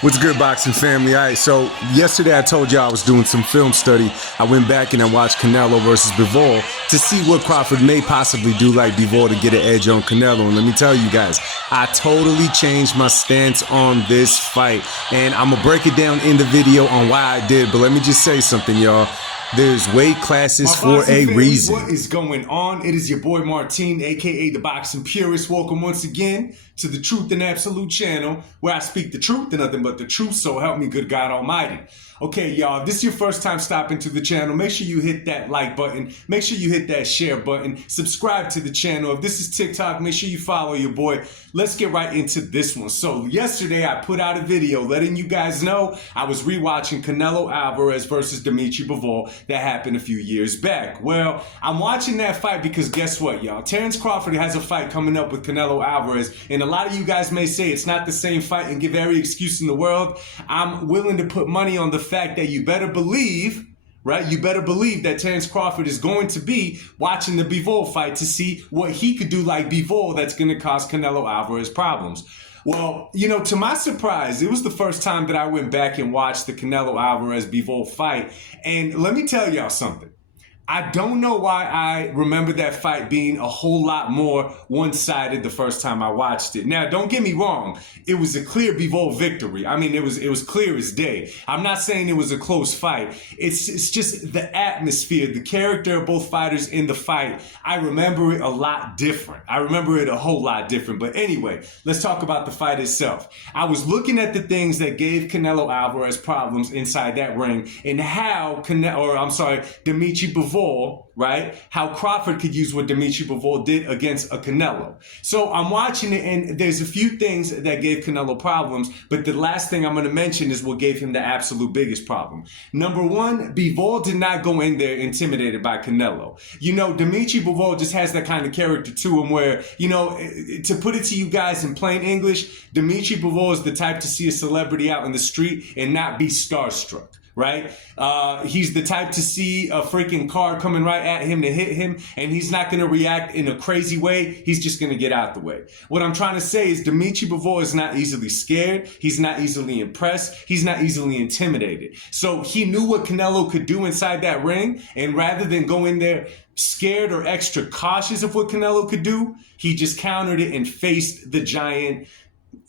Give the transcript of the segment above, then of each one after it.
What's good, boxing family? All right, so yesterday I told y'all I was doing some film study. I went back and I watched Canelo versus Bivol to see what Crawford may possibly do like Bivol to get an edge on Canelo. And let me tell you guys, I totally changed my stance on this fight. And I'm going to break it down in the video on why I did. But let me just say something, y'all. There's weight classes for a reason. What is going on? It is your boy Martin, aka the Boxing Purist. Welcome once again to the Truth and Absolute channel, where I speak the truth and nothing but the truth, so help me good God Almighty. Okay, y'all, if this is your first time stopping to the channel, make sure you hit that like button. Make sure you hit that share button. Subscribe to the channel. If this is TikTok, make sure you follow your boy. Let's get right into this one. So yesterday I put out a video letting you guys know I was rewatching Canelo Alvarez versus Dmitrys Bivol that happened a few years back. Well, I'm watching that fight because guess what, y'all? Terence Crawford has a fight coming up with Canelo Alvarez, and a lot of you guys may say it's not the same fight and give every excuse in the world. I'm willing to put money on the fact that you better believe, right? You better believe that Terence Crawford is going to be watching the Bivol fight to see what he could do like Bivol that's going to cause Canelo Alvarez problems. Well, you know, to my surprise, it was the first time that I went back and watched the Canelo Alvarez Bivol fight. And let me tell y'all something. I don't know why I remember that fight being a whole lot more one-sided the first time I watched it. Now, don't get me wrong. It was a clear Bivol victory. I mean, it was clear as day. I'm not saying it was a close fight. It's just the atmosphere, the character of both fighters in the fight. I remember it a lot different. I remember it a whole lot different. But anyway, let's talk about the fight itself. I was looking at the things that gave Canelo Alvarez problems inside that ring and how Dmitrys Bivol, right? How Crawford could use what Dmitrys Bivol did against a Canelo. So I'm watching it, and there's a few things that gave Canelo problems, but the last thing I'm going to mention is what gave him the absolute biggest problem. Number one, Bivol did not go in there intimidated by Canelo. You know, Dmitrys Bivol just has that kind of character to him where, you know, to put it to you guys in plain English, Dmitrys Bivol is the type to see a celebrity out in the street and not be starstruck. Right? He's the type to see a freaking car coming right at him to hit him, and he's not going to react in a crazy way. He's just going to get out the way. What I'm trying to say is Dmitrys Bivol is not easily scared. He's not easily impressed. He's not easily intimidated. So he knew what Canelo could do inside that ring, and rather than go in there scared or extra cautious of what Canelo could do, he just countered it and faced the giant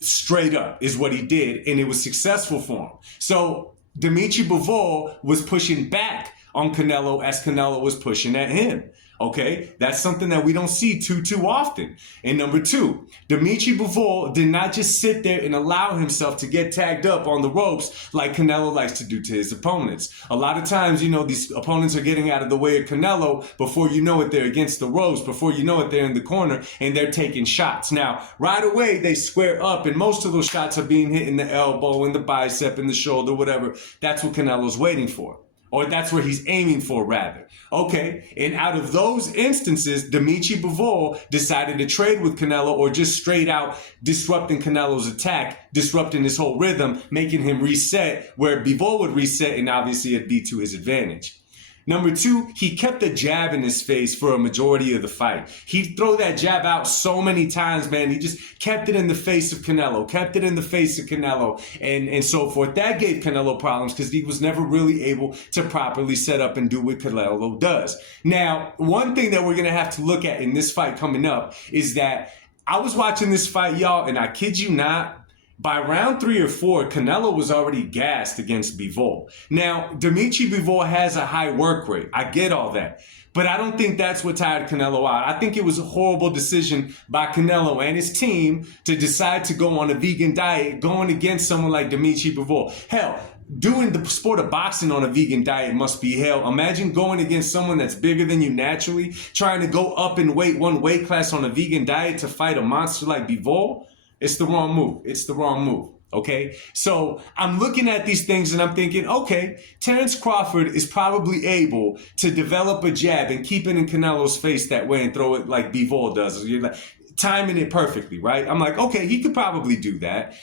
straight up is what he did, and it was successful for him. So Dmitrys Bivol was pushing back on Canelo as Canelo was pushing at him. Okay, that's something that we don't see too often. And number two, Dmitrys Bivol did not just sit there and allow himself to get tagged up on the ropes like Canelo likes to do to his opponents. A lot of times, you know, these opponents are getting out of the way of Canelo. Before you know it, they're against the ropes. Before you know it, they're in the corner and they're taking shots. Now, right away, they square up, and most of those shots are being hit in the elbow, in the bicep, in the shoulder, whatever. That's what Canelo's waiting for. Or that's where he's aiming for, rather. Okay, and out of those instances, Dmitrys Bivol decided to trade with Canelo, or just straight out disrupting Canelo's attack, disrupting his whole rhythm, making him reset, where Bivol would reset, and obviously it'd be to his advantage. Number two, he kept a jab in his face for a majority of the fight. He'd throw that jab out so many times, man. He just kept it in the face of Canelo, and so forth. That gave Canelo problems because he was never really able to properly set up and do what Canelo does. Now, one thing that we're going to have to look at in this fight coming up is that I was watching this fight, y'all, and I kid you not, by round 3 or 4, Canelo was already gassed against Bivol. Now, Dmitrys Bivol has a high work rate. I get all that. But I don't think that's what tired Canelo out. I think it was a horrible decision by Canelo and his team to decide to go on a vegan diet going against someone like Dmitrys Bivol. Hell, doing the sport of boxing on a vegan diet must be hell. Imagine going against someone that's bigger than you naturally, trying to go up in weight, one weight class on a vegan diet to fight a monster like Bivol. It's the wrong move. It's the wrong move. Okay, so I'm looking at these things and I'm thinking, okay, Terence Crawford is probably able to develop a jab and keep it in Canelo's face that way and throw it like Bivol does. You're like timing it perfectly, right? I'm like, okay, he could probably do that.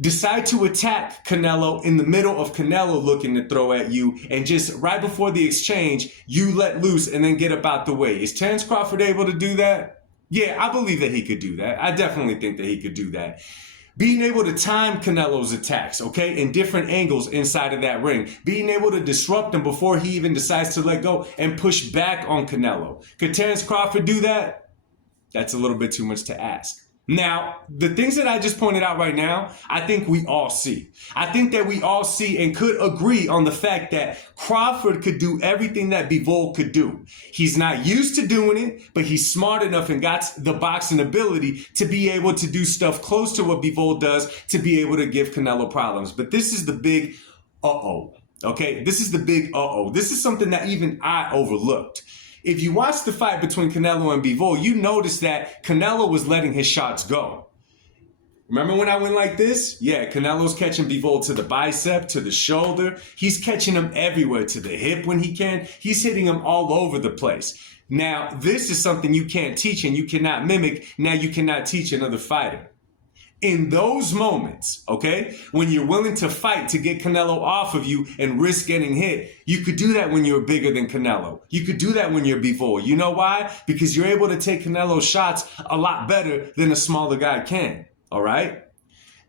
Decide to attack Canelo in the middle of Canelo looking to throw at you, and just right before the exchange, you let loose and then get up out the way. Is Terence Crawford able to do that? Yeah, I believe that he could do that. I definitely think that he could do that. Being able to time Canelo's attacks, okay, in different angles inside of that ring. Being able to disrupt him before he even decides to let go and push back on Canelo. Could Terence Crawford do that? That's a little bit too much to ask. Now, the things that I just pointed out right now, I think we all see. I think that we all see and could agree on the fact that Crawford could do everything that Bivol could do. He's not used to doing it, but he's smart enough and got the boxing ability to be able to do stuff close to what Bivol does to be able to give Canelo problems. But this is the big uh-oh, okay? This is the big uh-oh. This is something that even I overlooked. If you watch the fight between Canelo and Bivol, you notice that Canelo was letting his shots go. Remember when I went like this? Yeah, Canelo's catching Bivol to the bicep, to the shoulder. He's catching him everywhere, to the hip when he can. He's hitting him all over the place. Now, this is something you can't teach and you cannot mimic. Now you cannot teach another fighter. In those moments, okay, when you're willing to fight to get Canelo off of you and risk getting hit, you could do that when you're bigger than Canelo. You could do that when you're Bivol. You know why? Because you're able to take Canelo's shots a lot better than a smaller guy can, all right?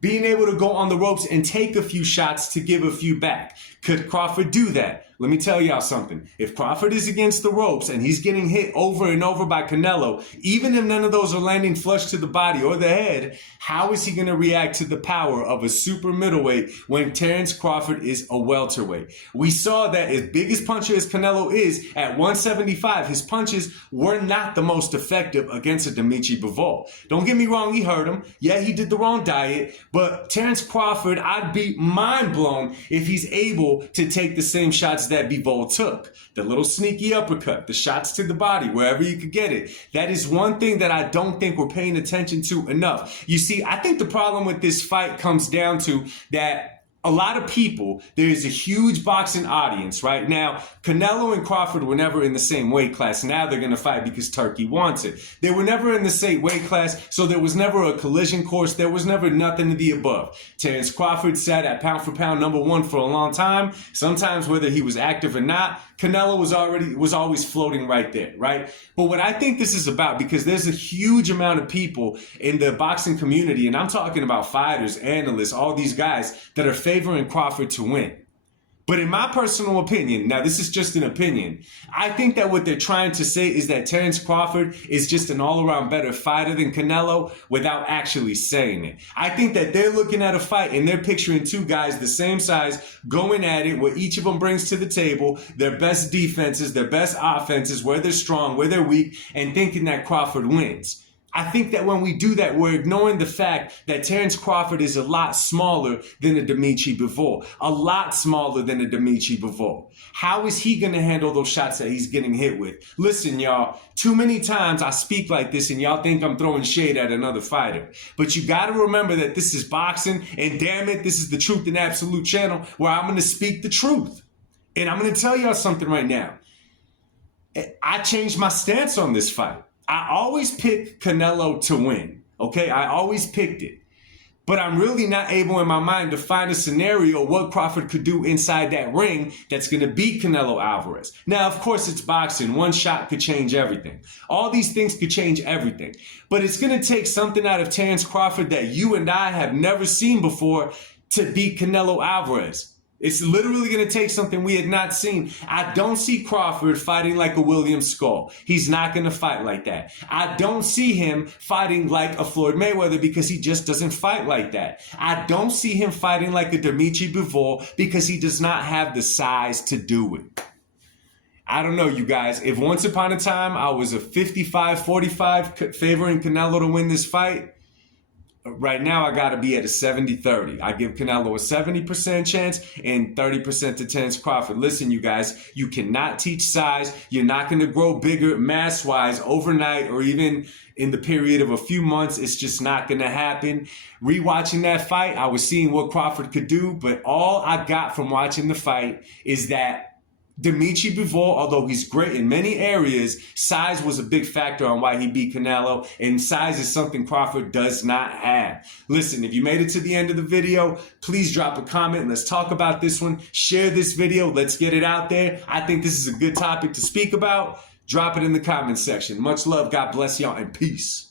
Being able to go on the ropes and take a few shots to give a few back. Could Crawford do that? Let me tell y'all something. If Crawford is against the ropes and he's getting hit over and over by Canelo, even if none of those are landing flush to the body or the head, how is he going to react to the power of a super middleweight when Terence Crawford is a welterweight? We saw that as big as puncher as Canelo is, at 175, his punches were not the most effective against a Dmitrys Bivol. Don't get me wrong, he hurt him. Yeah, he did the wrong diet, but Terence Crawford, I'd be mind blown if he's able to take the same shots that Bivol took. The little sneaky uppercut, the shots to the body, wherever you could get it. That is one thing that I don't think we're paying attention to enough. You see, I think the problem with this fight comes down to that a lot of people, there is a huge boxing audience right now. Canelo and Crawford were never in the same weight class. Now they're going to fight because Turkey wants it. They were never in the same weight class, so there was never a collision course. There was never nothing of the above. Terence Crawford sat at pound for pound #1 for a long time. Sometimes whether he was active or not, Canelo was always floating right there, right? But what I think this is about, because there's a huge amount of people in the boxing community, and I'm talking about fighters, analysts, all these guys that are favoring Crawford to win. But in my personal opinion, now this is just an opinion, I think that what they're trying to say is that Terence Crawford is just an all-around better fighter than Canelo without actually saying it. I think that they're looking at a fight and they're picturing two guys the same size going at it, where each of them brings to the table their best defenses, their best offenses, where they're strong, where they're weak, and thinking that Crawford wins. I think that when we do that, we're ignoring the fact that Terence Crawford is a lot smaller than a Dmitrys Bivol. A lot smaller than a Dmitrys Bivol. How is he going to handle those shots that he's getting hit with? Listen, y'all, too many times I speak like this and y'all think I'm throwing shade at another fighter. But you got to remember that this is boxing, and damn it, this is the Truth and Absolute channel where I'm going to speak the truth. And I'm going to tell y'all something right now. I changed my stance on this fight. I always picked Canelo to win, okay? I always picked it. But I'm really not able in my mind to find a scenario what Crawford could do inside that ring that's going to beat Canelo Alvarez. Now, of course, it's boxing. One shot could change everything. All these things could change everything. But it's going to take something out of Terence Crawford that you and I have never seen before to beat Canelo Alvarez. It's literally going to take something we had not seen. I don't see Crawford fighting like a William Skull. He's not going to fight like that. I don't see him fighting like a Floyd Mayweather because he just doesn't fight like that. I don't see him fighting like a Dmitrys Bivol because he does not have the size to do it. I don't know, you guys. If once upon a time I was a 55-45 favoring Canelo to win this fight, right now, I got to be at a 70-30. I give Canelo a 70% chance and 30% to Terence Crawford. Listen, you guys, you cannot teach size. You're not going to grow bigger mass-wise overnight or even in the period of a few months. It's just not going to happen. Rewatching that fight, I was seeing what Crawford could do, but all I got from watching the fight is that Dmitrys Bivol, although he's great in many areas, size was a big factor on why he beat Canelo, and size is something Crawford does not have. Listen, if you made it to the end of the video, please drop a comment. Let's talk about this one. Share this video. Let's get it out there. I think this is a good topic to speak about. Drop it in the comment section. Much love. God bless y'all, and peace.